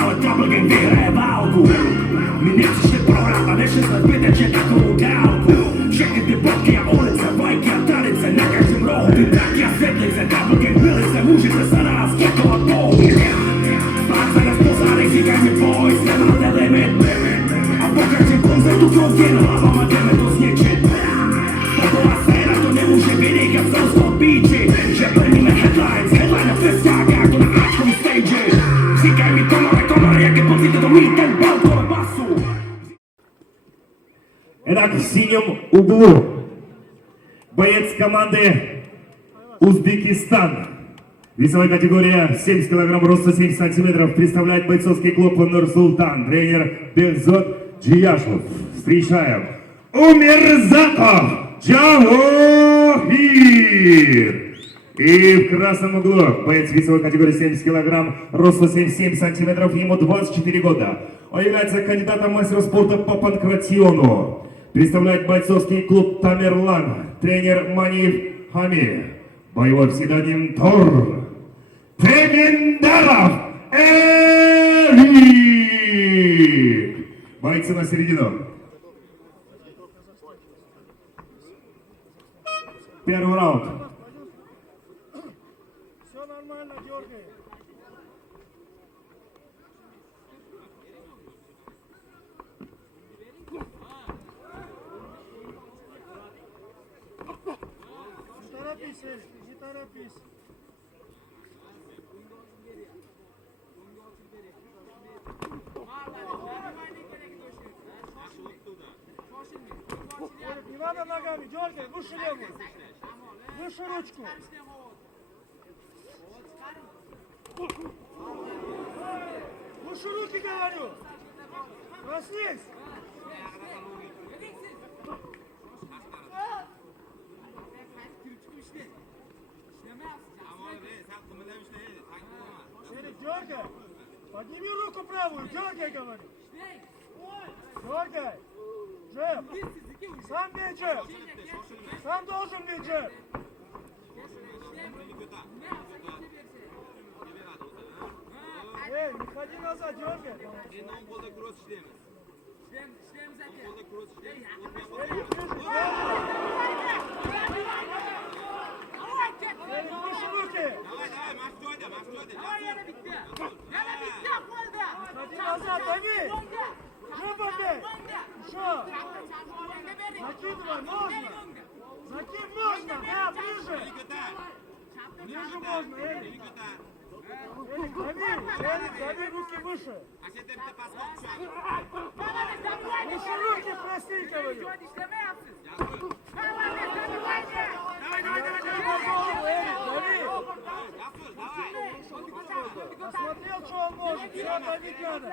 ale trouble vyhraje válku. My nepřišli prohrát a nešli jsme zbytečně takovou dálku. Všechny ty bloky a ulice, vlajky a tradice na každém rohu. Ty traky a světlice, double gang milice, můžete se na nás děkovat Bohu. Spáce nás po zádech, říkaj mi boys, nemáte limit. A po každém koncertu kroky hlavama jdeme to zničit. Taková scéna to nemůže vynechat z toho píči. Že plníme headlines, headline na festiáka jako na Ačkový stage. Říkaj mi komare, jaké pocity to mít ten bal kolem basu. Итак, в синем углу боец команды Узбекистан. Весовая категория 70 кг, роста 70 сантиметров. Представляет бойцовский клуб Нур-Султан. Тренер Бекзот Джияшев. Встречаем Умерзаков Джавохир. И в красном углу боец весовой категории 70 кг, роста 77 сантиметров, ему 24 года. Он является кандидатом в мастера спорта по панкратиону. Представляет бойцовский клуб Тамерлан. Тренер Маниев Хами. Боевой псевдоним Тор. Теминдаров Эрик. Бойцы на середину. Первый раунд. Все нормально, дергай. Не торопись, Эль, не торопись. Эль, не надо ногами, дергай, выше левую. Выше ручку. Выше руки, говорю. Проснись. Шерик, дергай. Подними руку правую, дергай, говорю. Дергай. Джеб. Сам бей джеб. Сам должен бить джеб. Эй, не ходи назад, дергай. Эй, выше руки. Ходи назад, дави. Джебом бей. Еще. Закидывай, можно. Закинь можно, да, ближе. Ближе можно, Эрик. Эрик, дави руки выше. Выше руки, прости, говорю. Посмотрел, что он может, все давить надо.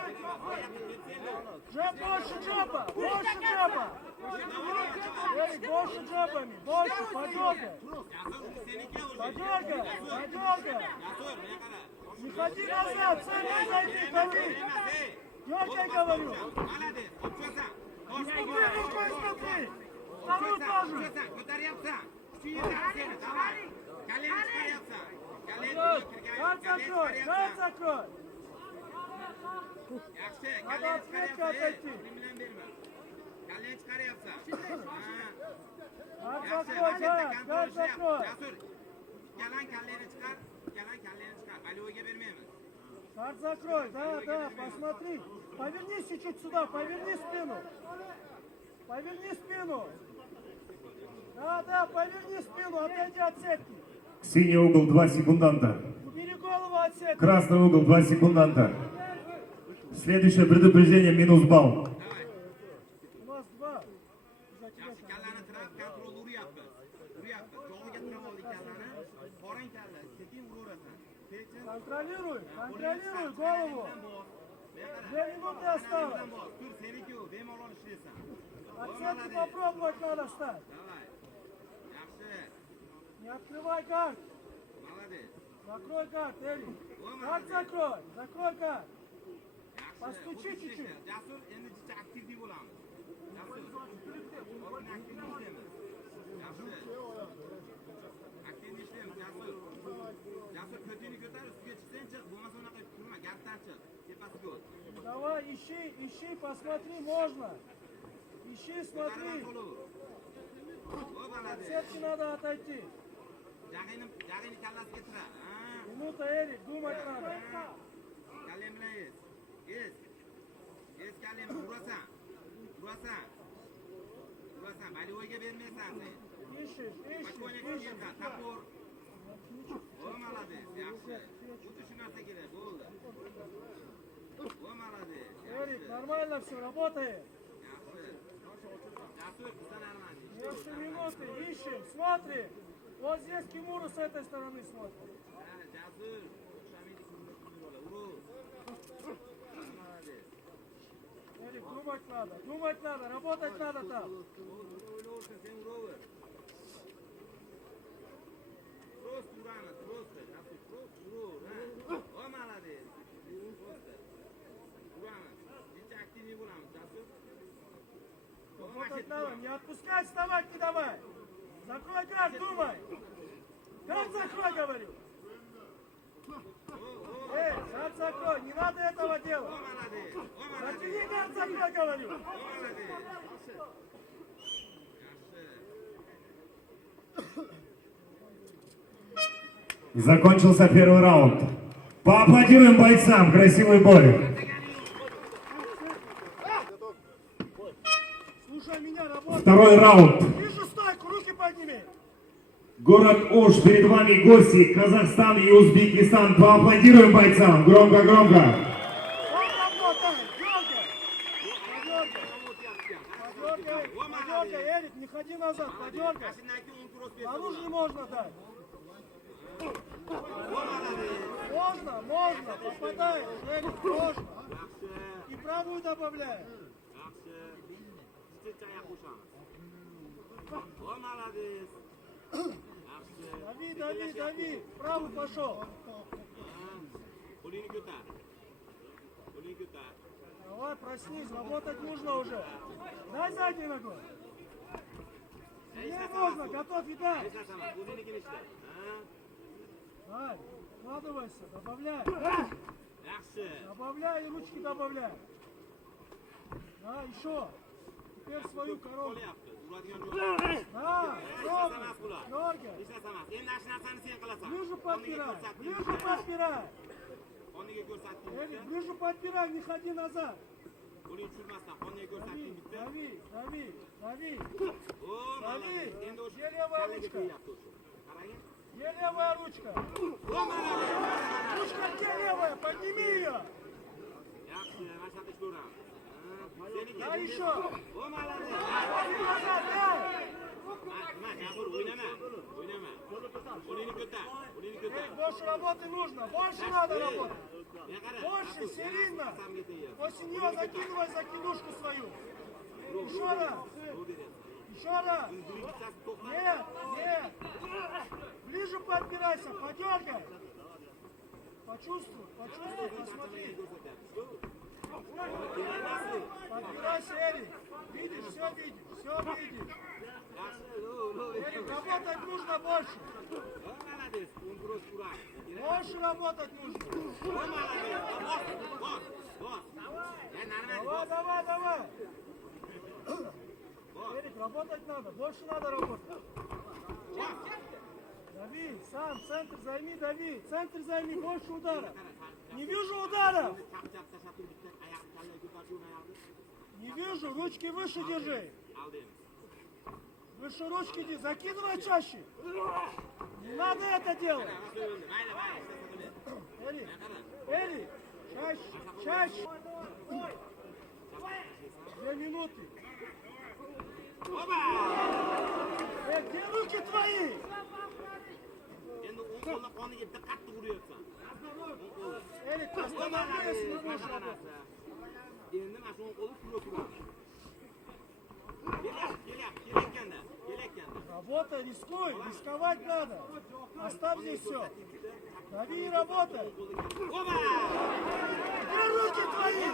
Джеб, больше джеба, больше джеба. Эрик, больше джебами, больше, подергай. Подергай, подергай. Не ходи назад, центр зайди, дави. Дергай, говорю. Смотри, рукой смотри. Вторую тоже. Рад закрой, рад закрой. Надо от светки отойти. Рад закрой, да, рад закрой. Рад закрой, да, посмотри. Повернись чуть-чуть сюда, поверни спину. Поверни спину. Да, поверни спину, отойди от сетки. Синий угол 2 секунданта. Убери голову от сетки. Красный угол 2 секунданта. Следующее предупреждение минус балл. У нас 2. Контролируй голову. 2 минуты осталось. От сетки попробовать надо стать. Не открывай гард. Закрой гард, Эрик. Гард закрой. Закрой гард. Постучи чуть-чуть. Давай, ищи, посмотри, можно. Ищи, смотри. От сетки надо отойти. Минута, Эрик, думать надо. Ищешь. Эрик, нормально все, работает. Еще минуты, ищем, смотри. Вот здесь Кимуру с этой стороны смотрит. Эрик, думать надо, работать надо там. Работать надо, не отпускай, вставать не давай. Закрой газ, думай. Газ закрой, говорю. Газ закрой, не надо этого делать. Затяни газ закрой, говорю. Закончился первый раунд. Поаплодируем бойцам, красивый бой. Слушай меня, работай. Второй раунд. Вижу стойку, руки подними. Город Ош, перед вами гости, Казахстан и Узбекистан. Поаплодируем бойцам, громко. Он работает, подергай, Эрик, не ходи назад, подергай. Наружу можно дать. Можно, попадаешь, Эрик, можно. И правую добавляешь. Дави, правый пошел. Давай, проснись, работать нужно уже. Дай заднюю ногу. Не можно, готов, видать. Дай, вкладывайся, добавляй. Добавляй и ручки добавляй. Да, еще. Теперь свою коробку. Да, дергай. Ближе подбирай. Эрик, ближе подбирай, не ходи назад. Дави. Где левая ручка? Где левая ручка? Ручка где левая? Подними ее. Да, еще. Назад, дай. Больше работы нужно, больше надо работать. Больше, серийно. После нее закидывай закидушку свою. Еще раз. Нет. Ближе подбирайся, подергай. Почувствуй, посмотри. Подбирайся, Эрик. Видишь, все видишь. Эрик, работать нужно больше. Больше работать нужно. Давай. Эрик, работать надо. Больше надо работать. Дави, сам, центр займи, дави. Центр займи, больше удара. Не вижу удара. Не вижу, ручки выше держи. Выше ручки держи, закидывай чаще. Не надо это делать. Эрик, чаще. 2 минуты. Где руки твои? Эрик, останови, если не будешь работать. Работай, рискуй, рисковать надо. Оставь здесь все. Дави и работай. Где руки твои?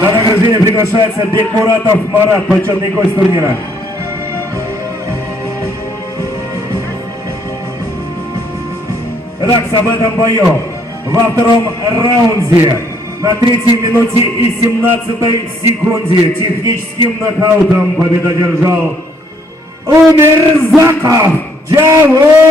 На награждение приглашается Бекмуратов Марат, почетный гость турнира. Итак, об этом бою во втором раунде на 3-й минуте и 17-й секунде техническим нокаутом победу одержал Умерзаков Джавохи!